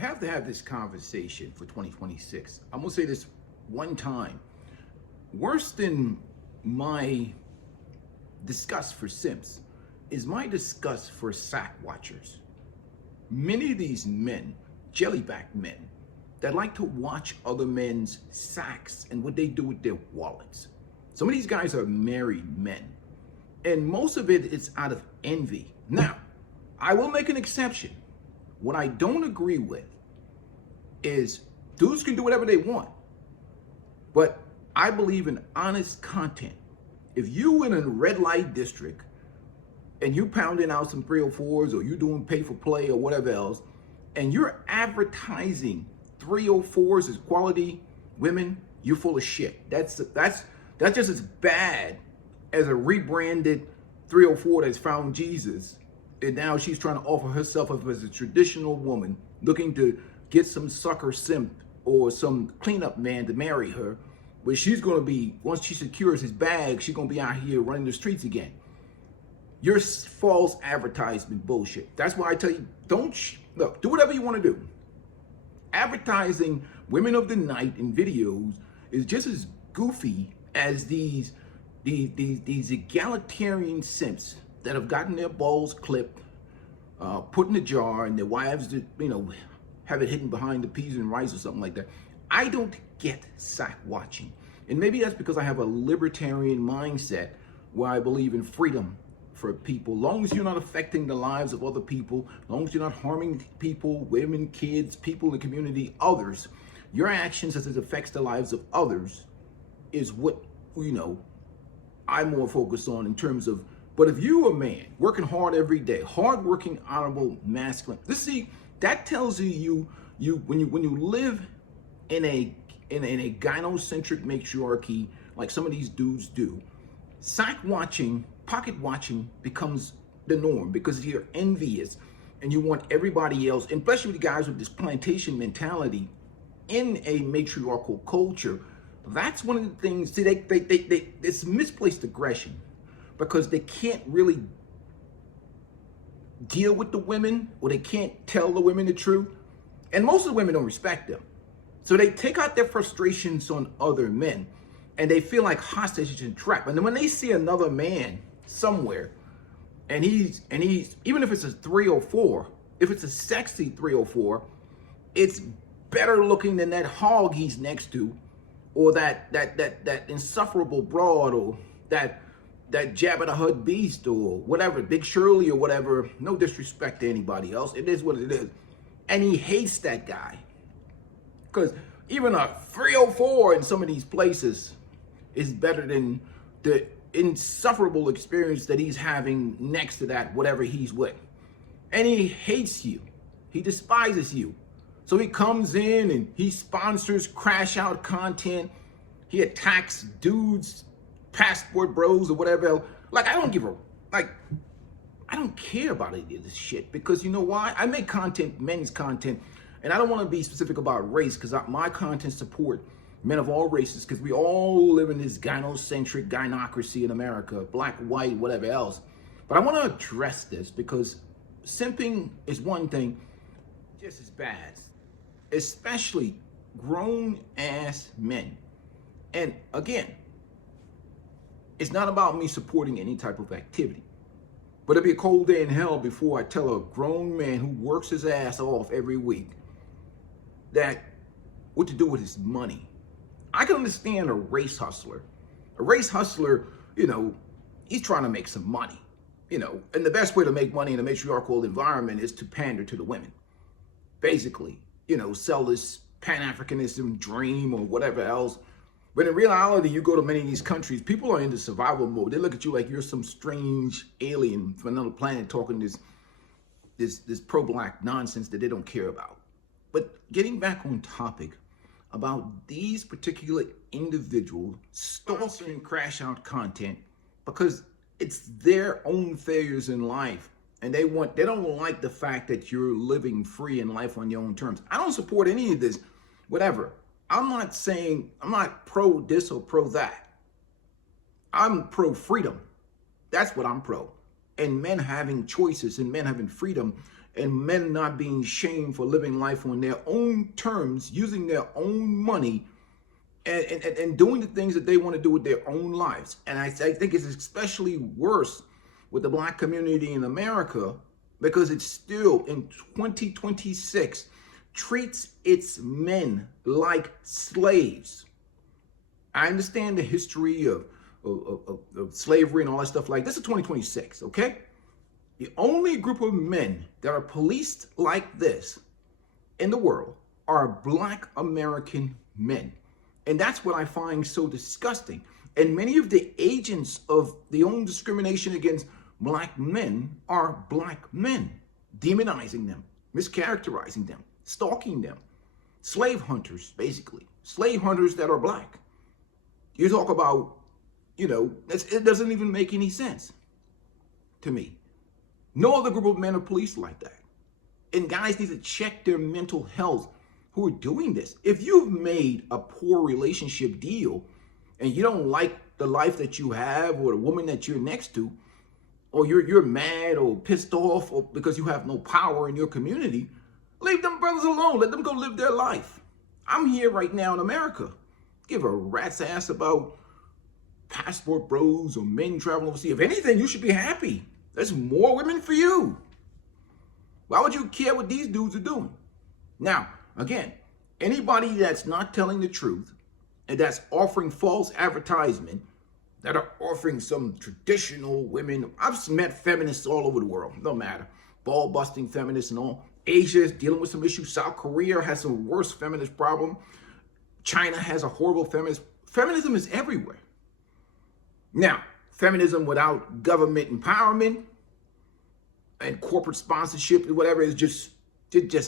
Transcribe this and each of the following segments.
I have to have this conversation for 2026. I'm gonna say this one time. Worse than my disgust for simps is my disgust for sack watchers. Many of these men, jellyback men, that like to watch other men's sacks and what they do with their wallets. Some of these guys are married men, and most of it is out of envy. Now, I will make an exception. What I don't agree with is dudes can do whatever they want, but I believe in honest content. If you in a red light district and you pounding out some 304s or you doing pay for play or whatever else, and you're advertising 304s as quality women, you're full of shit. That's just as bad as a rebranded 304 that's found Jesus, and now she's trying to offer herself up as a traditional woman looking to get some sucker simp or some cleanup man to marry her, but she's going to be, once she secures his bag, she's going to be out here running the streets again. Your false advertisement bullshit. That's why I tell you, look, do whatever you want to do. Advertising women of the night in videos is just as goofy as these egalitarian simps that have gotten their balls clipped, put in a jar, and their wives, have it hidden behind the peas and rice or something like that. I don't get sack watching. And maybe that's because I have a libertarian mindset where I believe in freedom for people. Long as you're not affecting the lives of other people, long as you're not harming people, women, kids, people in the community, others, your actions as it affects the lives of others is what, I'm more focused on in terms of, but if you're a man working hard every day, hardworking, honorable, masculine, that tells you when you live in a gynocentric matriarchy like some of these dudes do, sack watching, pocket watching becomes the norm because you're envious and you want everybody else, and especially the guys with this plantation mentality in a matriarchal culture. That's one of the things. See, it's misplaced aggression because they can't really deal with the women, or they can't tell the women the truth, and most of the women don't respect them. So they take out their frustrations on other men, and they feel like hostages and trapped. And then when they see another man somewhere, and he's even if it's a 304, if it's a sexy 304, it's better looking than that hog he's next to, or that insufferable broad, or that Jabba the Hutt beast, or whatever, Big Shirley or whatever. No disrespect to anybody else. It is what it is. And he hates that guy. Because even a 304 in some of these places is better than the insufferable experience that he's having next to that, whatever he's with. And he hates you. He despises you. So he comes in and he sponsors crash out content. He attacks dudes, passport bros or whatever else. Like, I don't care about any of this shit, because you know why? I make content, men's content, and I don't want to be specific about race, because my content support men of all races, because we all live in this gynocentric gynocracy in America, black, white, whatever else. But I want to address this because simping is one thing, just as bad, especially grown ass men. And again, it's not about me supporting any type of activity, but it'll be a cold day in hell before I tell a grown man who works his ass off every week that what to do with his money. I can understand a race hustler. A race hustler, he's trying to make some money, and the best way to make money in a matriarchal environment is to pander to the women. Basically, sell this Pan-Africanism dream or whatever else. But in reality, you go to many of these countries, people are into survival mode. They look at you like you're some strange alien from another planet talking this pro-black nonsense that they don't care about. But getting back on topic about these particular individuals sponsoring crash out content because it's their own failures in life, and they don't like the fact that you're living free in life on your own terms. I don't support any of this, whatever. I'm not pro this or pro that. I'm pro freedom. That's what I'm pro. And men having choices and men having freedom and men not being shamed for living life on their own terms, using their own money, and doing the things that they want to do with their own lives. And I think it's especially worse with the black community in America, because it's still in 2026 treats its men like slaves. I understand the history of slavery and all that stuff like this. Is 2026, okay? The only group of men that are policed like this in the world are black American men. And that's what I find so disgusting. And many of the agents of the own discrimination against black men are black men, demonizing them, mischaracterizing them, stalking them. Slave hunters, basically. Slave hunters that are black. You talk about, it doesn't even make any sense to me. No other group of men are policed like that. And guys need to check their mental health who are doing this. If you've made a poor relationship deal and you don't like the life that you have or the woman that you're next to, or you're mad or pissed off or because you have no power in your community, leave them brothers alone. Let them go live their life. I'm here right now in America. Give a rat's ass about passport bros or men traveling overseas. If anything, you should be happy. There's more women for you. Why would you care what these dudes are doing? Now, again, anybody that's not telling the truth and that's offering false advertisement, that are offering some traditional women. I've met feminists all over the world, no matter. Ball-busting feminists and all. Asia is dealing with some issues. South Korea has some worse feminist problem. China has a horrible feminist. Feminism is everywhere. Now, feminism without government empowerment and corporate sponsorship or whatever is just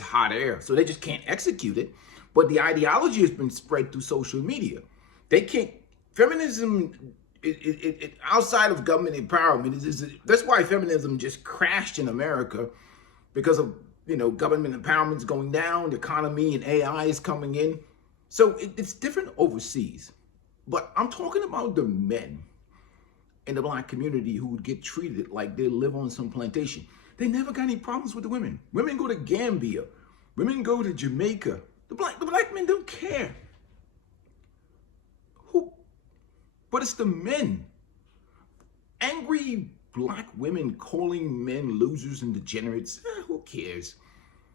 hot air. So they just can't execute it. But the ideology has been spread through social media. They can't, feminism, it outside of government empowerment, that's why feminism just crashed in America, because of, government empowerment is going down, the economy and AI is coming in. So it's different overseas. But I'm talking about the men in the black community who would get treated like they live on some plantation. They never got any problems with the women. Women go to Gambia. Women go to Jamaica. The black men don't care. But it's the men. Angry black women calling men losers and degenerates. Who cares?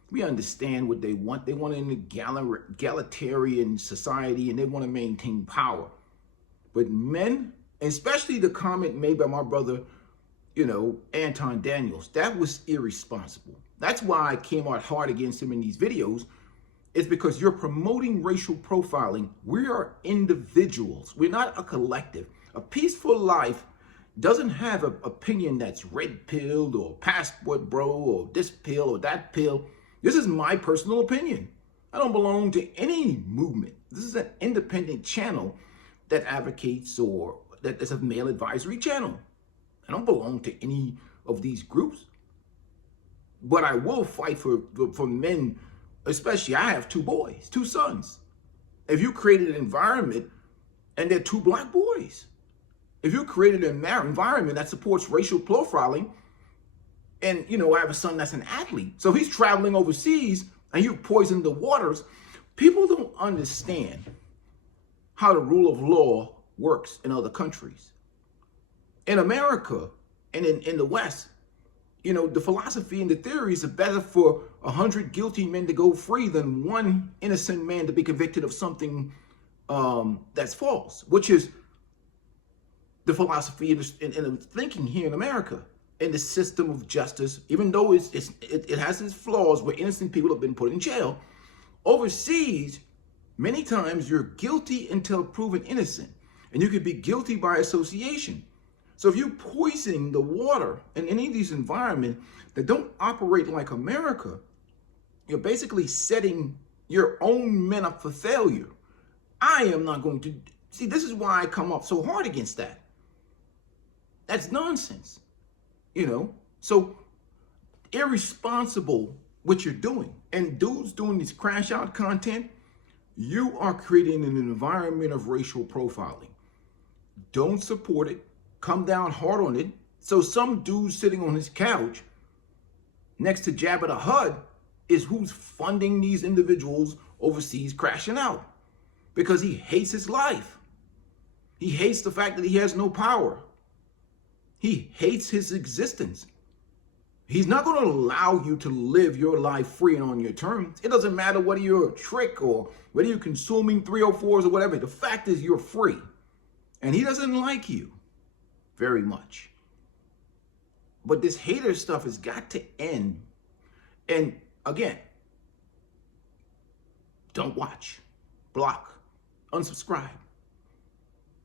We understand what they want. They want an egalitarian society and they want to maintain power. But men, especially the comment made by my brother, Anton Daniels, that was irresponsible. That's why I came out hard against him in these videos. It's because you're promoting racial profiling. We are individuals. We're not a collective. A peaceful life doesn't have an opinion that's red-pilled or passport bro or this pill or that pill. This is my personal opinion. I don't belong to any movement. This is an independent channel that advocates or that is a male advisory channel. I don't belong to any of these groups. But I will fight for men. Especially, I have 2 boys, 2 sons. If you created an environment, and they're 2 black boys, if you created an environment that supports racial profiling, and I have a son that's an athlete, so if he's traveling overseas and you poison the waters, people don't understand how the rule of law works in other countries. In America and in the West, the philosophy and the theories are better for 100 guilty men to go free than 1 innocent man to be convicted of something that's false, which is the philosophy and the thinking here in America, in the system of justice. Even though it has its flaws where innocent people have been put in jail, overseas, many times you're guilty until proven innocent, and you could be guilty by association. So if you poison the water in any of these environments that don't operate like America, you're basically setting your own men up for failure. I am not going to, see, this is why I come up so hard against that. That's nonsense, So irresponsible what you're doing. And dudes doing this crash out content, you are creating an environment of racial profiling. Don't support it. Come down hard on it. So some dude sitting on his couch next to Jabba the Hutt is who's funding these individuals overseas crashing out, because he hates his life. He hates the fact that he has no power. He hates his existence. He's not going to allow you to live your life free and on your terms. It doesn't matter whether you're a trick or whether you're consuming 304s or whatever. The fact is you're free. And he doesn't like you very much. But this hater stuff has got to end. And again, don't watch, block, unsubscribe.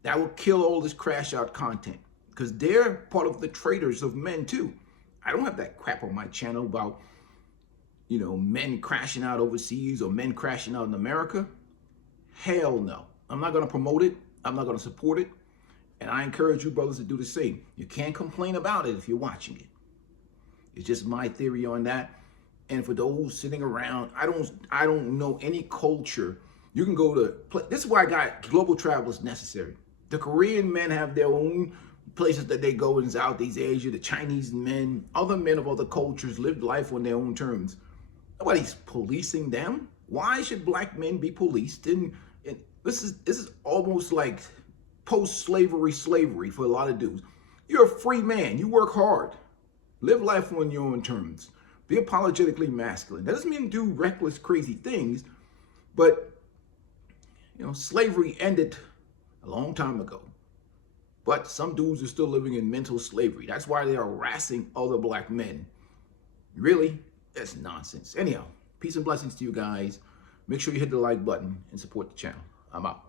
That will kill all this crash out content, because they're part of the traitors of men too. I don't have that crap on my channel about, men crashing out overseas or men crashing out in America. Hell no. I'm not going to promote it. I'm not going to support it. And I encourage you brothers to do the same. You can't complain about it if you're watching it. It's just my theory on that. And for those sitting around, I don't know any culture. You can go to, this is why I got global travel is necessary. The Korean men have their own places that they go in Southeast Asia. The Chinese men, other men of other cultures lived life on their own terms. Nobody's policing them. Why should black men be policed? And this is almost like post-slavery slavery for a lot of dudes. You're a free man. You work hard. Live life on your own terms. Be apologetically masculine. That doesn't mean do reckless, crazy things, but slavery ended a long time ago. But some dudes are still living in mental slavery. That's why they are harassing other black men. Really? That's nonsense. Anyhow, peace and blessings to you guys. Make sure you hit the like button and support the channel. I'm out.